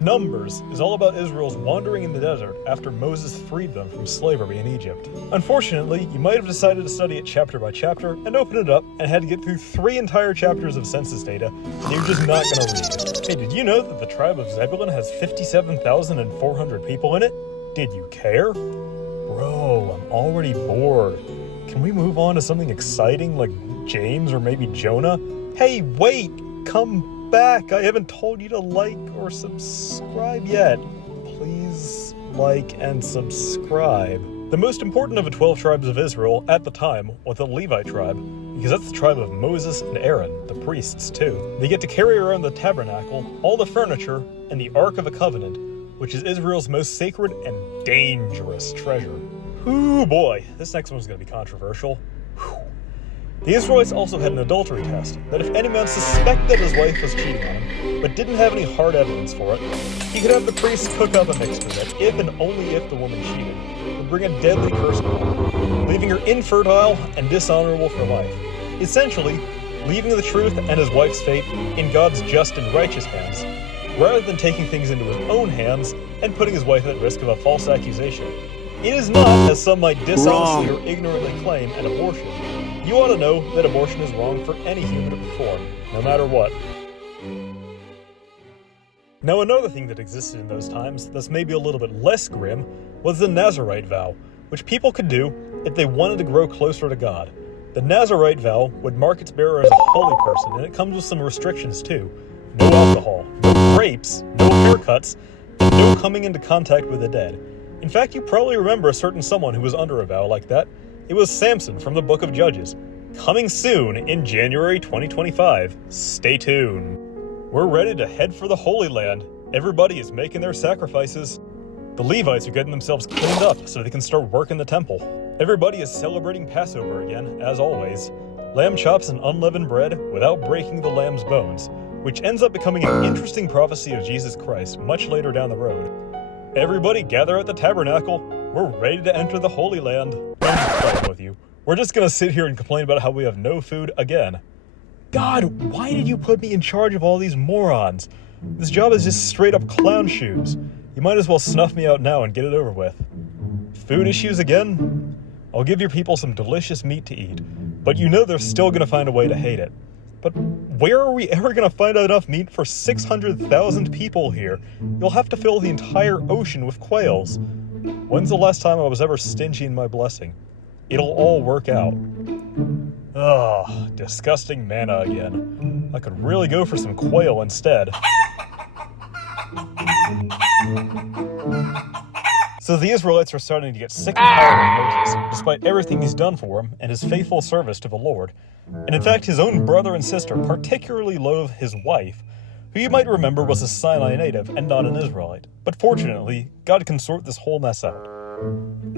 Numbers is all about Israel's wandering in the desert after Moses freed them from slavery in Egypt. Unfortunately, you might have decided to study it chapter by chapter and open it up and had to get through 3 entire chapters of census data, and you're just not going to read. Hey, did you know that the tribe of Zebulun has 57,400 people in it? Did you care? Bro, I'm already bored. Can we move on to something exciting like James or maybe Jonah? Hey, wait! Come back! I haven't told you to like or subscribe yet. Please like and subscribe. The most important of the 12 tribes of Israel at the time was the Levite tribe, because that's the tribe of Moses and Aaron, the priests too. They get to carry around the tabernacle, all the furniture, and the Ark of the Covenant, which is Israel's most sacred and dangerous treasure. Ooh boy, this next one's going to be controversial. Whew. The Israelites also had an adultery test, that if any man suspected that his wife was cheating on him, but didn't have any hard evidence for it, he could have the priest cook up a mixture that, if and only if the woman cheated, would bring a deadly curse upon her, leaving her infertile and dishonorable for life. Essentially, leaving the truth and his wife's fate in God's just and righteous hands, rather than taking things into his own hands and putting his wife at risk of a false accusation. It is not, as some might dishonestly or ignorantly claim, an abortion. You ought to know that abortion is wrong for any human to perform, no matter what. Now, another thing that existed in those times, that's maybe a little bit less grim, was the Nazirite vow, which people could do if they wanted to grow closer to God. The Nazirite vow would mark its bearer as a holy person, and it comes with some restrictions too. No alcohol, no grapes, no haircuts, and no coming into contact with the dead. In fact, you probably remember a certain someone who was under a vow like that. It was Samson from the Book of Judges. Coming soon in January 2025. Stay tuned. We're ready to head for the Holy Land. Everybody is making their sacrifices. The Levites are getting themselves cleaned up so they can start working the temple. Everybody is celebrating Passover again, as always. Lamb chops and unleavened bread without breaking the lamb's bones, which ends up becoming an interesting prophecy of Jesus Christ much later down the road. Everybody gather at the tabernacle. We're ready to enter the Holy Land. I'm just playing with you. We're just gonna sit here and complain about how we have no food again. God, why did you put me in charge of all these morons? This job is just straight up clown shoes. You might as well snuff me out now and get it over with. Food issues again? I'll give your people some delicious meat to eat, but you know they're still gonna find a way to hate it. But where are we ever gonna find enough meat for 600,000 people here? You'll have to fill the entire ocean with quails. When's the last time I was ever stingy in my blessing? It'll all work out. Ugh, disgusting manna again. I could really go for some quail instead. So the Israelites are starting to get sick and tired of Moses, despite everything he's done for them and his faithful service to the Lord. And in fact, his own brother and sister particularly loathe his wife, who you might remember was a Sinai native and not an Israelite. But fortunately, God can sort this whole mess out.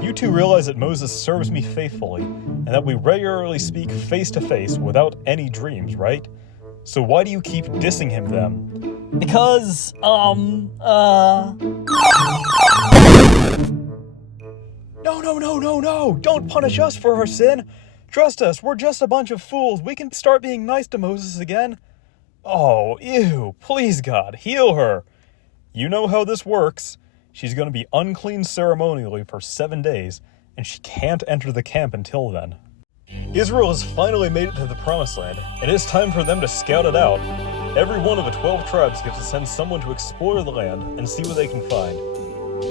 You two realize that Moses serves me faithfully, and that we regularly speak face to face without any dreams, right? So why do you keep dissing him then? Because, No, don't punish us for our sin. Trust us, we're just a bunch of fools. We can start being nice to Moses again. Oh, ew, please God, heal her. You know how this works. She's going to be unclean ceremonially for 7 days, and she can't enter the camp until then. Israel has finally made it to the Promised Land, and it's time for them to scout it out. Every one of the 12 tribes gets to send someone to explore the land and see what they can find.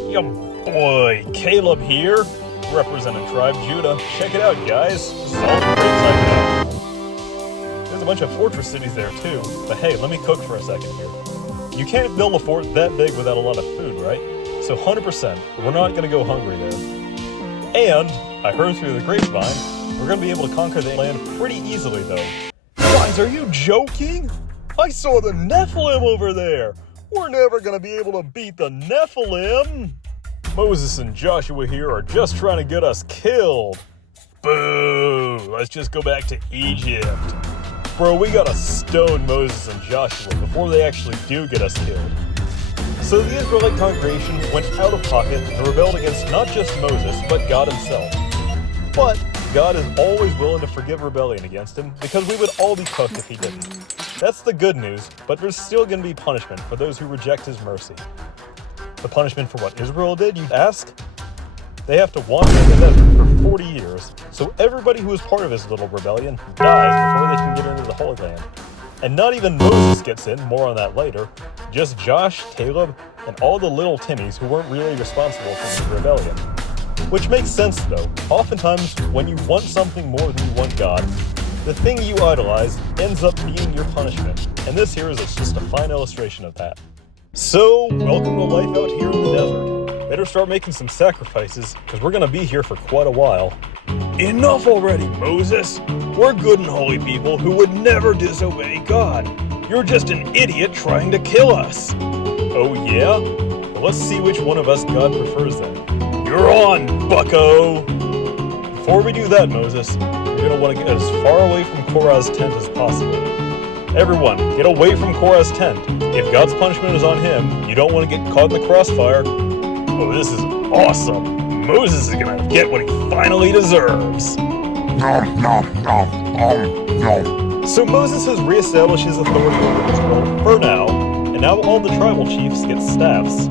Yo boy, Caleb here, representing Tribe Judah. Check it out, guys. This is all the great time now. There's a bunch of fortress cities there too, but hey, let me cook for a second here. You can't build a fort that big without a lot of food, right? So 100%, we're not going to go hungry there. And, I heard through the grapevine, we're going to be able to conquer the land pretty easily though. Guys, are you joking? I saw the Nephilim over there! We're never going to be able to beat the Nephilim! Moses and Joshua here are just trying to get us killed. Boo! Let's just go back to Egypt. Bro, we gotta stone Moses and Joshua before they actually do get us killed. So the Israelite congregation went out of pocket and rebelled against not just Moses, but God himself. But God is always willing to forgive rebellion against him, because we would all be cooked if he didn't. That's the good news, but there's still going to be punishment for those who reject his mercy. The punishment for what Israel did, you'd ask? They have to wander in the desert for 40 years, so everybody who was part of his little rebellion dies before they can get into the Holy Land. And not even Moses gets in, more on that later, just Josh, Caleb, and all the little Timmies who weren't really responsible for the rebellion. Which makes sense though. Oftentimes, when you want something more than you want God, the thing you idolize ends up being your punishment, and this here is just a fine illustration of that. So, welcome to life out here in the desert. Better start making some sacrifices, because we're going to be here for quite a while. Enough already, Moses! We're good and holy people who would never disobey God. You're just an idiot trying to kill us. Oh yeah? Well, let's see which one of us God prefers then. You're on, bucko! Before we do that, Moses, we're going to want to get as far away from Korah's tent as possible. Everyone, get away from Korah's tent. If God's punishment is on him, you don't want to get caught in the crossfire. Oh, this is awesome. Moses is going to get what he finally deserves. So Moses has reestablished his authority over Israel, for now, and now all the tribal chiefs get staffs.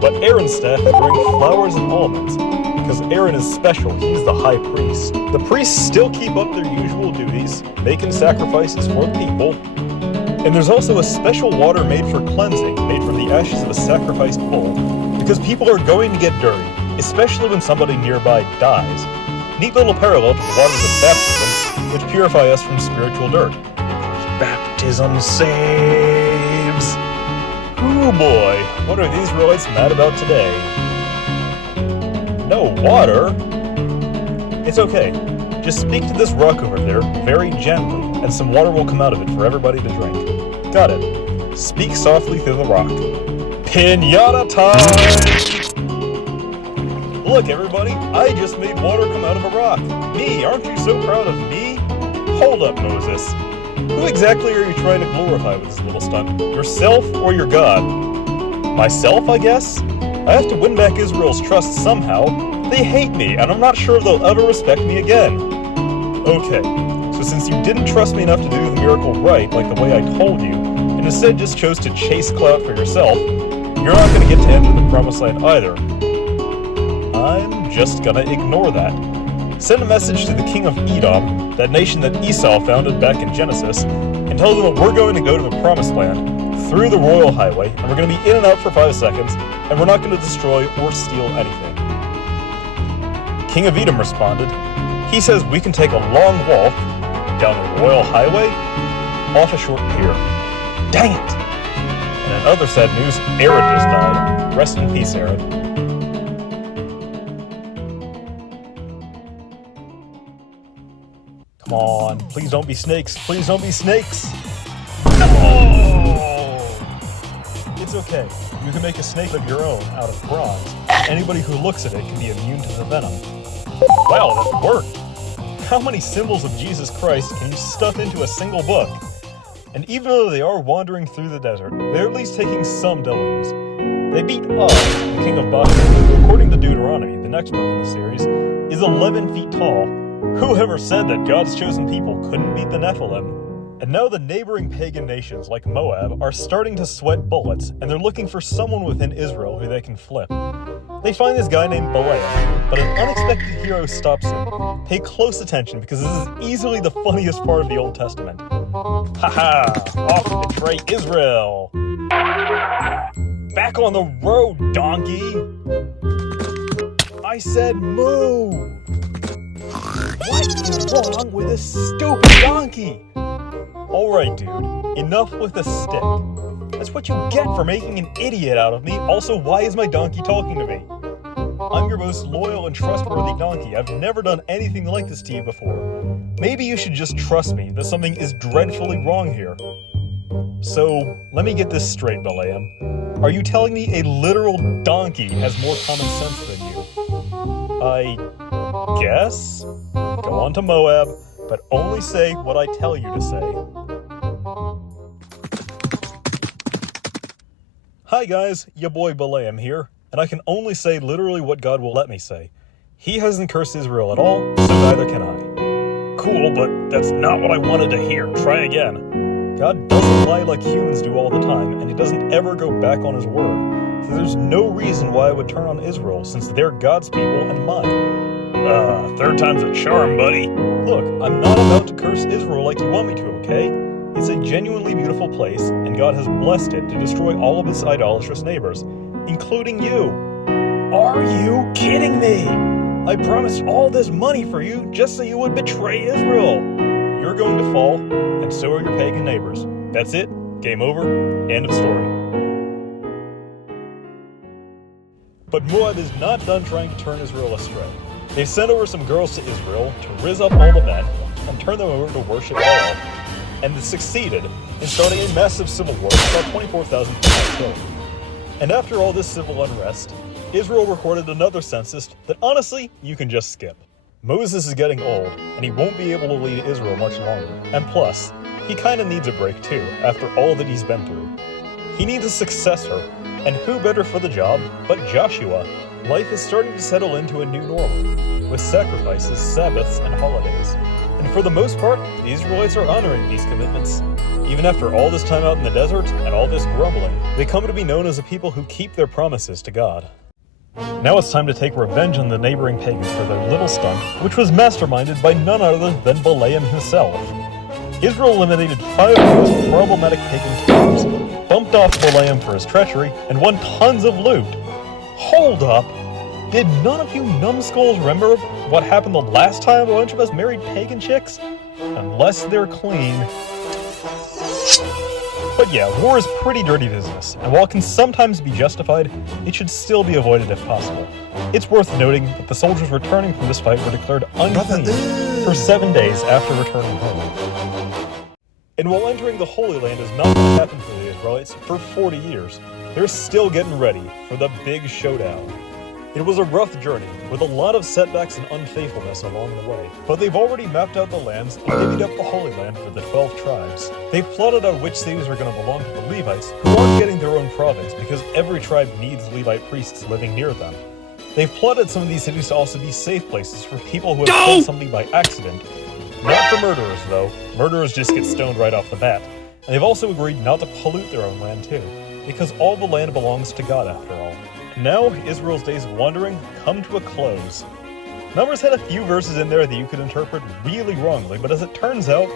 But Aaron's staff will bring flowers and almonds, because Aaron is special, he's the high priest. The priests still keep up their usual duties, making sacrifices for the people. And there's also a special water made for cleansing, made from the ashes of a sacrificed bull, because people are going to get dirty, especially when somebody nearby dies. Neat little parallel to the waters of baptism, which purify us from spiritual dirt. Baptism saves! Ooh boy, what are the Israelites mad about today? No water? It's okay. Just speak to this rock over there very gently, and some water will come out of it for everybody to drink. Got it. Speak softly through the rock. Pinata time! Look everybody, I just made water come out of a rock. Me, aren't you so proud of me? Hold up, Moses. Who exactly are you trying to glorify with this little stunt? Yourself or your God? Myself, I guess? I have to win back Israel's trust somehow. They hate me, and I'm not sure they'll ever respect me again. Okay, so since you didn't trust me enough to do the miracle right, like the way I told you, and instead just chose to chase clout for yourself, you're not going to get to enter the promised land either. I'm just gonna ignore that. Send a message to the king of Edom, that nation that Esau founded back in Genesis, and tell them that we're going to go to the promised land, through the royal highway, and we're going to be in and out for 5 seconds, and we're not going to destroy or steal anything. King of Edom responded. He says we can take a long walk down the royal highway off a short pier. Dang it! And in other sad news, Aaron just died. Rest in peace, Aaron. Come on, please don't be snakes. Please don't be snakes. No! It's okay. You can make a snake of your own out of bronze. Anybody who looks at it can be immune to the venom. Wow, that worked! How many symbols of Jesus Christ can you stuff into a single book? And even though they are wandering through the desert, they're at least taking some W's. They beat Og, the king of Bashan, who, according to Deuteronomy, the next book in the series, is 11 feet tall. Whoever said that God's chosen people couldn't beat the Nephilim? And now the neighboring pagan nations like Moab are starting to sweat bullets, and they're looking for someone within Israel who they can flip. They find this guy named Balaam, but an unexpected hero stops him. Pay close attention because this is easily the funniest part of the Old Testament. Haha! Off to betray Israel! Back on the road, donkey! I said move! What is wrong with this stupid donkey? Alright, dude. Enough with the stick. That's what you get for making an idiot out of me. Also, why is my donkey talking to me? I'm your most loyal and trustworthy donkey. I've never done anything like this to you before. Maybe you should just trust me that something is dreadfully wrong here. So, let me get this straight, Balaam. Are you telling me a literal donkey has more common sense than you? I guess? Go on to Moab, but only say what I tell you to say. Hi guys, your boy Balaam here, and I can only say literally what God will let me say. He hasn't cursed Israel at all, so neither can I. Cool, but that's not what I wanted to hear. Try again. God doesn't lie like humans do all the time, and he doesn't ever go back on his word. So there's no reason why I would turn on Israel, since they're God's people and mine. Third time's a charm, buddy. Look, I'm not about to curse Israel like you want me to, okay? It's a genuinely beautiful place, and God has blessed it to destroy all of its idolatrous neighbors, including you. Are you kidding me? I promised all this money for you just so you would betray Israel. You're going to fall, and so are your pagan neighbors. That's it. Game over. End of story. But Moab is not done trying to turn Israel astray. They sent over some girls to Israel to riz up all the men and turn them over to worship Baal. And they succeeded in starting a massive civil war with about 24,000 people killed. And after all this civil unrest, Israel recorded another census that honestly, you can just skip. Moses is getting old, and he won't be able to lead Israel much longer. And plus, he kinda needs a break too, after all that he's been through. He needs a successor, and who better for the job but Joshua? Life is starting to settle into a new normal, with sacrifices, Sabbaths, and holidays. And for the most part, the Israelites are honoring these commitments. Even after all this time out in the desert and all this grumbling, they come to be known as a people who keep their promises to God. Now it's time to take revenge on the neighboring pagans for their little stunt, which was masterminded by none other than Balaam himself. Israel eliminated 5 of the most problematic pagan kings, bumped off Balaam for his treachery, and won tons of loot. Hold up! Did none of you numbskulls remember what happened the last time a bunch of us married pagan chicks? Unless they're clean. But yeah, war is pretty dirty business, and while it can sometimes be justified, it should still be avoided if possible. It's worth noting that the soldiers returning from this fight were declared unclean for 7 days after returning home. And while entering the Holy Land has not happened for the Israelites for 40 years, they're still getting ready for the big showdown. It was a rough journey, with a lot of setbacks and unfaithfulness along the way, but they've already mapped out the lands and divvied up the Holy Land for the 12 tribes. They've plotted out which cities are going to belong to the Levites, who aren't getting their own province because every tribe needs Levite priests living near them. They've plotted some of these cities to also be safe places for people who have killed somebody by accident. Not for murderers, though. Murderers just get stoned right off the bat. And they've also agreed not to pollute their own land, too, because all the land belongs to God after all. Now, Israel's days of wandering come to a close. Numbers had a few verses in there that you could interpret really wrongly, but as it turns out,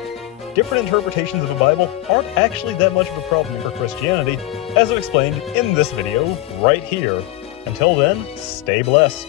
different interpretations of the Bible aren't actually that much of a problem for Christianity, as I've explained in this video right here. Until then, stay blessed.